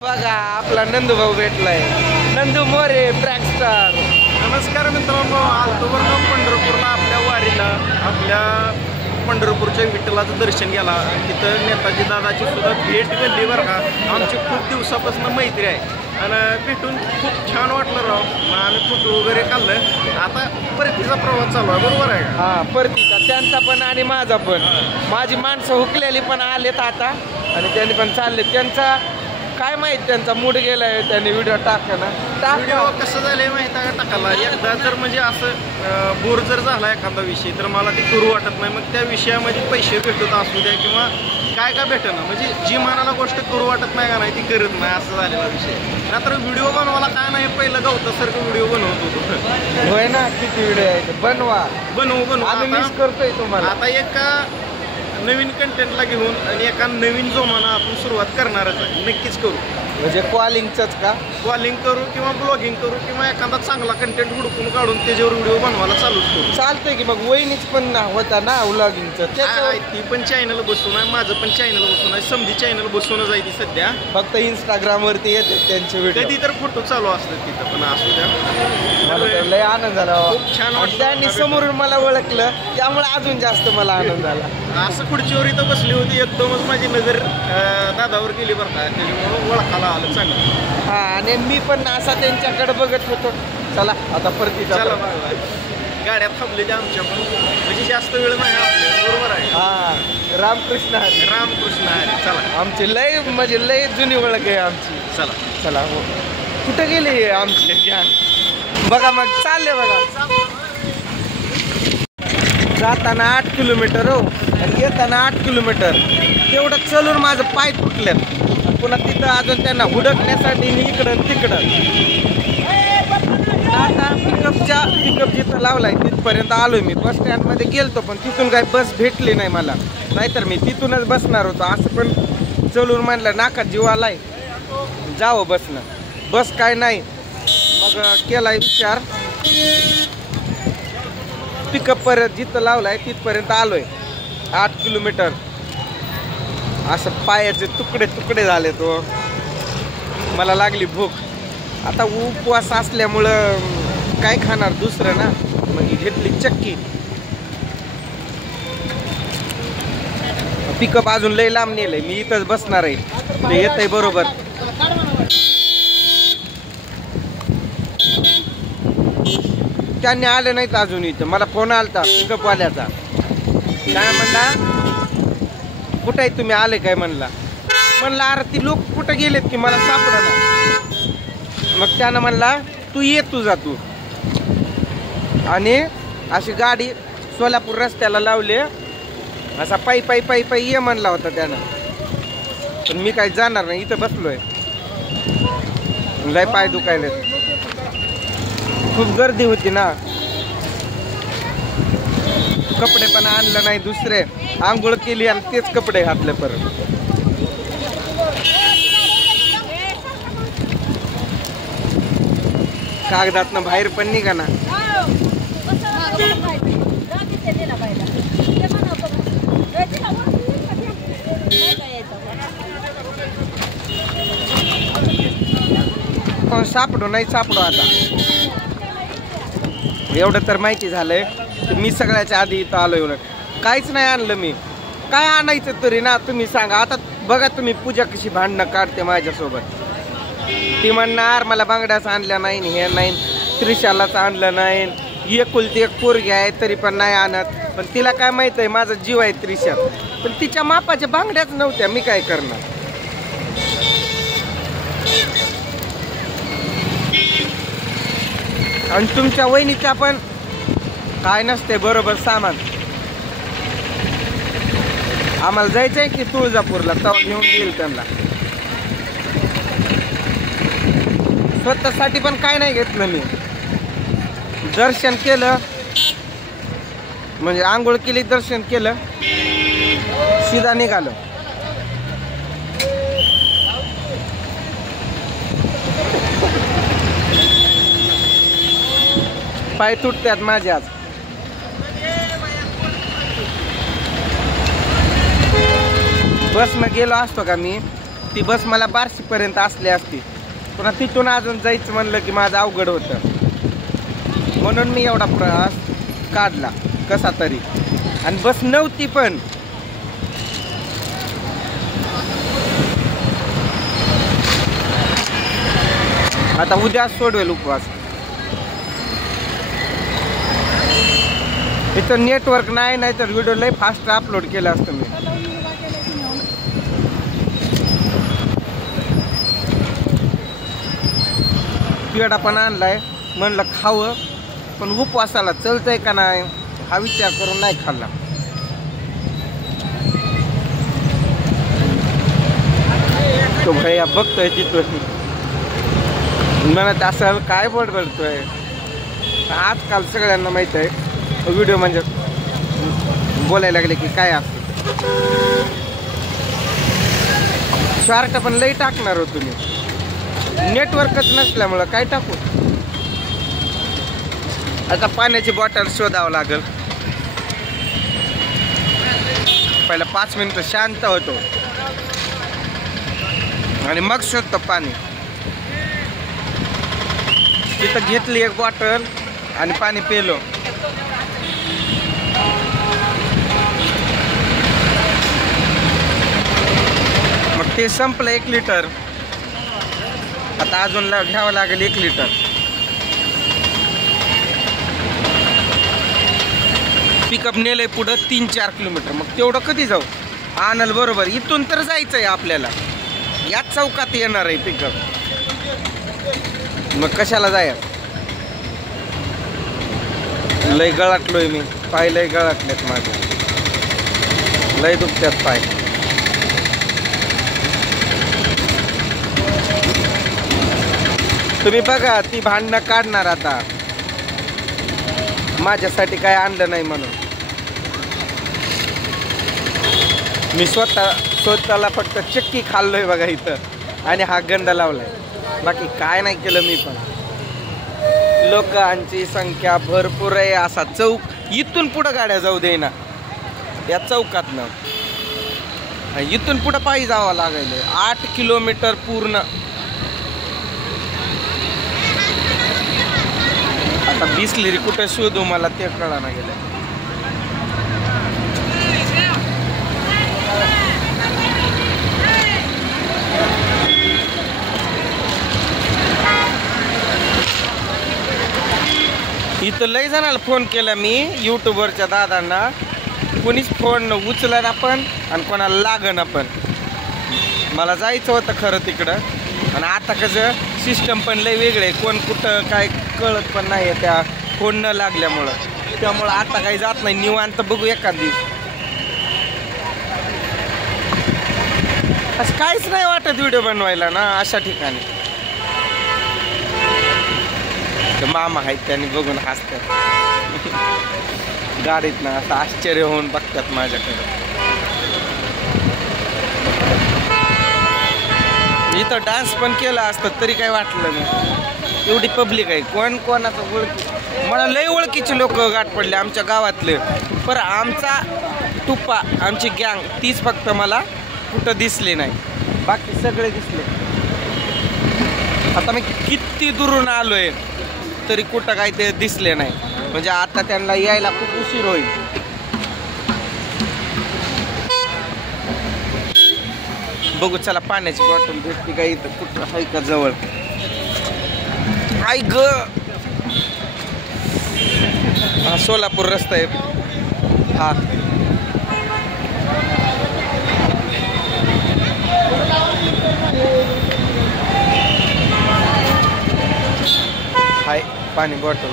बघा आपला नंदू भाऊ भेटलाय, नंदू मोरे ट्रॅक स्टार. नमस्कार मित्रांनो, आलतो बरं पंढरपूरला आपल्या वारीला, आपल्या पंढरपूरच्या विठ्ठलाचं दर्शन घ्यायला. तिथं नेताजी दादाची सुद्धा भेट घडली बरं का. आमची खूप दिवसापासून मैत्री आहे आणि भेटून खूप छान वाटलं राव. आम्ही फोटो वगैरे काढलं. आता परतीचा प्रवास चालू आहे, बरोबर आहे का? हा, परतीचा त्यांचा पण आणि माझा पण. माझी माणसं हुकलेली पण आलेत आता आणि त्यांनी पण चालले. त्यांचा काय माहित, त्यांचा मूड गेलाय, त्यांनी व्हिडिओ टाकला. व्हिडिओ कसं झालंय माहिती आहे का टाकायला. एकदा जर म्हणजे असं बोर जर झाला एखादा विषय तर मला ते करू वाटत नाही. मग त्या विषयामध्ये पैसे भेटत असू द्या किंवा काय काय भेटणं, म्हणजे जी मनाला गोष्ट करू वाटत नाही का नाही ती करत नाही, असं झालेला विषय. नंतर व्हिडिओ बनवायला काय नाही, पहिलं गवतासारखं व्हिडिओ बनवत होतो. होय ना, किती व्हिडिओ आहे, बनवू आम्ही मिस करतोय तुम्हाला. आता एका नवीन कंटेंटला घेऊन आणि एका नवीन जोमाना आपण सुरुवात करणारच आहे, नक्कीच करू. म्हणजे कॉलिंगच का, कॉलिंग करू किंवा ब्लॉगिंग करू किंवा एखादा चांगला कंटेंट हुडकून काढून त्याच्यावर व्हिडिओ बनवायला चालूच करू. चालतंय की. मग वहिनीच पण होता ना व्लॉगिंगचं, ती पण चॅनल बसून आहे, माझं पण चॅनल बसून आहे, समधी चॅनल बसूनच आहे ती सध्या. फक्त इंस्टाग्राम वरती येते त्यांचे व्हिडिओ, कधी तर फोटो चालू असतात तिथं, पण असू द्या. मला तर लय आनंद झाला, खूप छान वाटलं. त्यांनी समोरून मला ओळखलं त्यामुळे अजून जास्त मला आनंद झाला. असं खुर्चीवर इथं बसली होती, एकदमच माझी नजर दादावर गेली बरं का, त्याच्यामुळं ओळखायला आलं चांगलं. हा, आणि मी पण असा त्यांच्याकडे बघत होतो. चला आता परतीचा चला बघा, गाड्या थांबलेल्या आमच्या पण, म्हणजे जास्त वेळ नाही आपल्या, बरोबर आहे. हा, रामकृष्ण हरी. रामकृष्ण हरी. चला, आमची लय म्हणजे लय जुनी ओळख आहे आमची. चला चला. हो, कुठे गेली आमची गॅंग? बघा मग चालले बघा. जाताना 8 किलोमीटर हो आणि येताना 8 किलोमीटर. तेवढं चलून माझं पाय तुटलेत. पुन्हा तिथं अजून त्यांना हुडकण्यासाठी मी इकडं तिकडं. आता पिकअप जिथं लावलाय तिथपर्यंत आलोय मी. बस स्टँडमध्ये गेलतो पण तिथून काही बस भेटली नाही मला, नाहीतर मी तिथूनच बसणार होतो. असं पण चलून म्हणलं नाका जीव आलाय, जावं बसनं. बस काय नाही, मग केलाय विचार. पिकअप परत जिथं लावलाय तिथपर्यंत आलोय. 8 किलोमीटर. असं पायाचे तुकडे तुकडे झाले. तो मला लागली भूक. आता उपवास असल्यामुळं काय खाणार दुसरं ना, मग घेतली चक्की. पिकअप अजून लय लांब नेलंय, मी इथंच बसणार आहे, ते येत आहे बरोबर. त्यांनी आले नाहीत अजून इथं. मला फोन आलता पिकअपवाल्याचा, काय म्हणला, कुठं आहे तुम्ही, आले काय म्हणला. म्हणला अरे ती लोक कुठं गेलेत की मला सापडा. मग त्यानं म्हणला तू ये, तुझा तू. आणि अशी गाडी सोलापूर रस्त्याला लावले, असा पायी पायी पायी पायी ये म्हणला होता त्यानं. पण मी काही जाणार नाही, इथं बसलोय. लय पाय दुखायले, खूप गर्दी होती ना. कपडे पण आणलं नाही दुसरे, आंघोळ केली आणि तेच कपडे घातले परत. कागदातनं बाहेर पण निघा ना. सापडो नाही सापडो. आता एवढं तर माहिती झालंय, मी सगळ्याच्या आधी इथं आलो. एवढं काहीच नाही आणलं मी. काय आणायचं तरी ना, तुम्ही सांगा. आता बघा तुम्ही, पूजा कशी भांडणं काढते माझ्यासोबत. ती म्हणणार मला बांगड्याच आणल्या नाही, हे नाही, त्रिशालाच आणलं नाही. एकुलती एक पोरगी आहे तरी पण नाही आणत. पण तिला काय माहित आहे माझा जीव आहे त्रिशात. पण तिच्या मापाच्या बांगड्याच नव्हत्या, मी काय करणार. आणि तुमच्या वहिनीच्या पण काय नसते बरोबर सामान. आम्हाला जायचंय की तुळजापूरला, तेव्हा घेऊन येईल त्यांना. स्वतःसाठी पण काय नाही घेतलं मी. दर्शन केलं म्हणजे आंघोळ केली, दर्शन केलं, सीधा निघालो. पाय तुटतात माझे आज. बसनं गेलो असतो का मी ती बस मला बार्शीपर्यंत असली असती, पुन्हा तिथून अजून जायचं म्हणलं की माझं अवघड होतं. म्हणून मी एवढा प्रवास काढला कसा तरी. आणि बस नव्हती पण. आता उद्या सोडवेल उपवास. इथं नेटवर्क नाही तर व्हिडिओ लय फास्ट अपलोड केला असतं मी. पेढा पण आणलाय, म्हणलं खावं, पण उपवासाला चलतंय का नाही हा विचार करून नाही खाल्ला. तो भैया बघतोय तिथून, म्हणत असं काय बडबडतोय. आजकाल सगळ्यांना माहित आहे व्हिडिओ म्हणजे बोलायला लागले की काय असतं. शॉर्ट पण लई टाकणार होतो मी, नेटवर्कच नसल्यामुळं काय टाकू. आता पाण्याची बॉटल शोधावं लागेल. पहिला 5 मिनिटं शांत होतो आणि मग शोधतो पाणी. तिथं घेतली एक बॉटल आणि पाणी पिलो. मग ते संपलं 1 लिटर. आता अजून घ्यावं लागेल 1 लिटर. पिकअप नेलंय पुढं 3-4 किलोमीटर. मग तेवढं कधी जाऊ आणल बरोबर. इथून तर जायचंय आपल्याला, याच चौकात येणार आहे पिकअप. मग कशाला जाय. लय गळाटलोय मी, पाय लय गळाटलेत माझे, लय दुखत्यात पाय. तुम्ही बघा ती भांडणं काढणार आता माझ्यासाठी काय आणलं नाही म्हणून. मी स्वतःला फक्त चक्की खाल्लोय बघा इथं आणि हा गंड लावलाय. बाकी काय नाही केलं मी. पण लोकांची संख्या भरपूर आहे. असा चौक इथून पुढं गाड्या जाऊ देईना या चौकातनं. इथून पुढं पायी जावं लागेल 8 किलोमीटर पूर्ण. आता बिसलेरी कुठे शोधू मला ते कळायला गेलं. इथं लय जणाला फोन केला मी, यूट्यूबवरच्या दादांना. कोणीच फोन उचलना पण आणि कोणाला लागना पण. मला जायचं होतं खरं तिकडं, आणि आता कसं सिस्टम पण लय वेगळे, कोण कुठं काय कळत पण नाही त्या फोन न लागल्यामुळं. त्यामुळं आता काही जात नाही, निवांत बघू एखाद दिवस. असं काहीच नाही वाटत व्हिडिओ बनवायला ना अशा ठिकाणी. मामा आहेत त्यांनी बघून हसतात गाडीत ना, असं आश्चर्य होऊन बघतात माझ्याकडे. इथं डान्स पण केला असतं तरी काही वाटलं नाही. एवढी पब्लिक आहे, कोण कोणाचं ओळखी. मला लय ओळखीचे लोक गाठ पडले आमच्या गावातले. पर आमचा टुप्पा, आमची गँग तीच फक्त मला कुठं दिसली नाही, बाकी सगळे दिसले. आता मी किती दुरून आलोय तरी कुठं काही ते दिसले नाही. म्हणजे आता त्यांना यायला खूप उशीर होईल. बघू चला पाण्याची बॉटल भेटते का इथं कुठं आहे का जवळ. आई ग, हा सोलापूर रस्ता आहे हा. हाय पाणी बॉटल.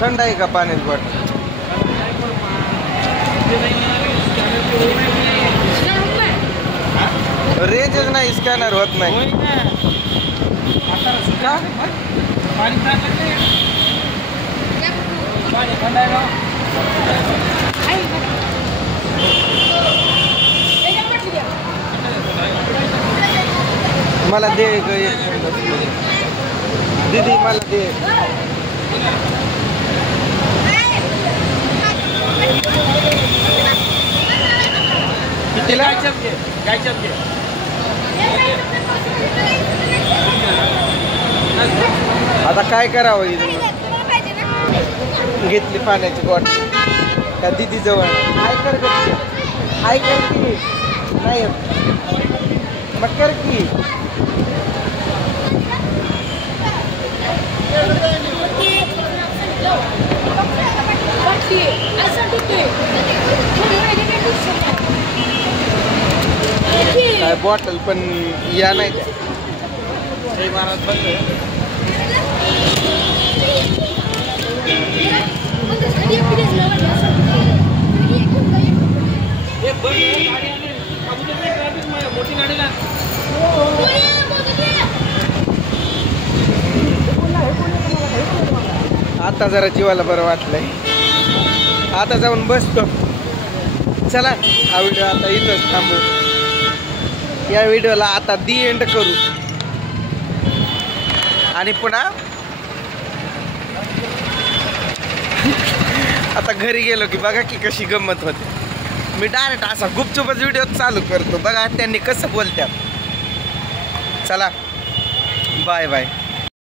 थंड आहे का पाण्याची बॉटल. रेंजच नाही, स्कॅनर होत नाही का. मला दे ग एक दीदी, मला दे. कितीला? आता काय करावं इथं? घेतली पाण्याची बॉटल त्या दिदी जवळ. काय कर काय कर की नाही येत. मग कर की. काय बॉटल पण या नाही त्या. आता जरा जीवाला बरं वाटलंय. आता जाऊन बसतो. चला हा व्हिडिओ आता इथंच थांबू. या व्हिडिओला आता दी एंड करू आणि पुन्हा आता घरी गेलो की बघा की कशी गंमत होते. मी डायरेक्ट असा गुपचुपच व्हिडिओ चालू करतो. बघा त्यांनी कसं बोलतात. चला बाय बाय.